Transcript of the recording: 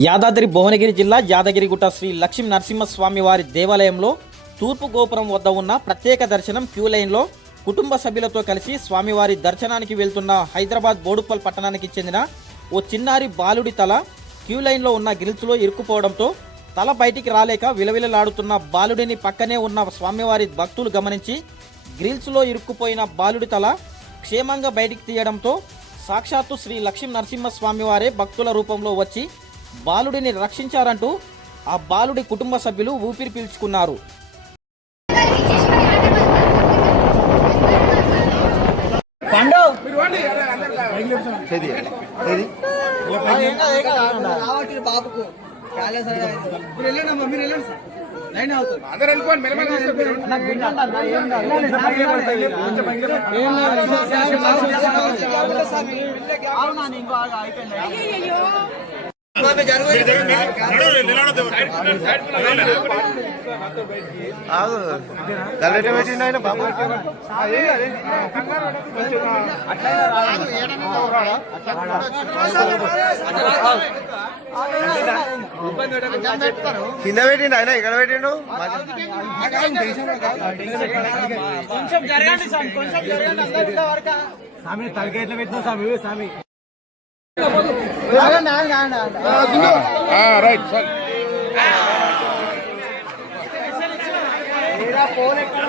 యాదాద్రి భువనగిరి జిల్లా యాదగిరిగుట్ట శ్రీ లక్ష్మీ నరసింహస్వామి వారి దేవాలయంలో తూర్పు గోపురం వద్ద ఉన్న ప్రత్యేక దర్శనం క్యూ లైన్లో కుటుంబ సభ్యులతో కలిసి స్వామివారి దర్శనానికి వెళ్తున్న హైదరాబాద్ బోడుప్పల్ పట్టణానికి చెందిన ఓ చిన్నారి బాలుడి తల క్యూ లైన్లో ఉన్న గ్రిల్స్లో ఇరుక్కుపోవడంతో తల బయటికి రాలేక విలవిలలాడుతున్న బాలుడిని పక్కనే ఉన్న స్వామివారి భక్తులు గమనించి గ్రిల్స్లో ఇరుక్కుపోయిన బాలుడి తల క్షేమంగా బయటికి తీయడంతో సాక్షాత్తు శ్రీ లక్ష్మీ నరసింహస్వామివారే భక్తుల రూపంలో వచ్చి బాలుడిని రక్షించారంటూ ఆ బాలుడి కుటుంబ సభ్యులు ఊపిరి పీల్చుకున్నారు. బాబుకు గల్లెట పెట్టిండు ఆయన బాబు కింద పెట్టిండు ఆయన ఇక్కడ పెట్టిండు. కొంచెం జరగండి సార్ కొంచెం జరగండి. అందరూ ఇట్లా వరక. స్వామి తలకేట్ల పెట్టిన స్వామి స్వామి రైట్ సార్ ఫోన్ ఎక్కడ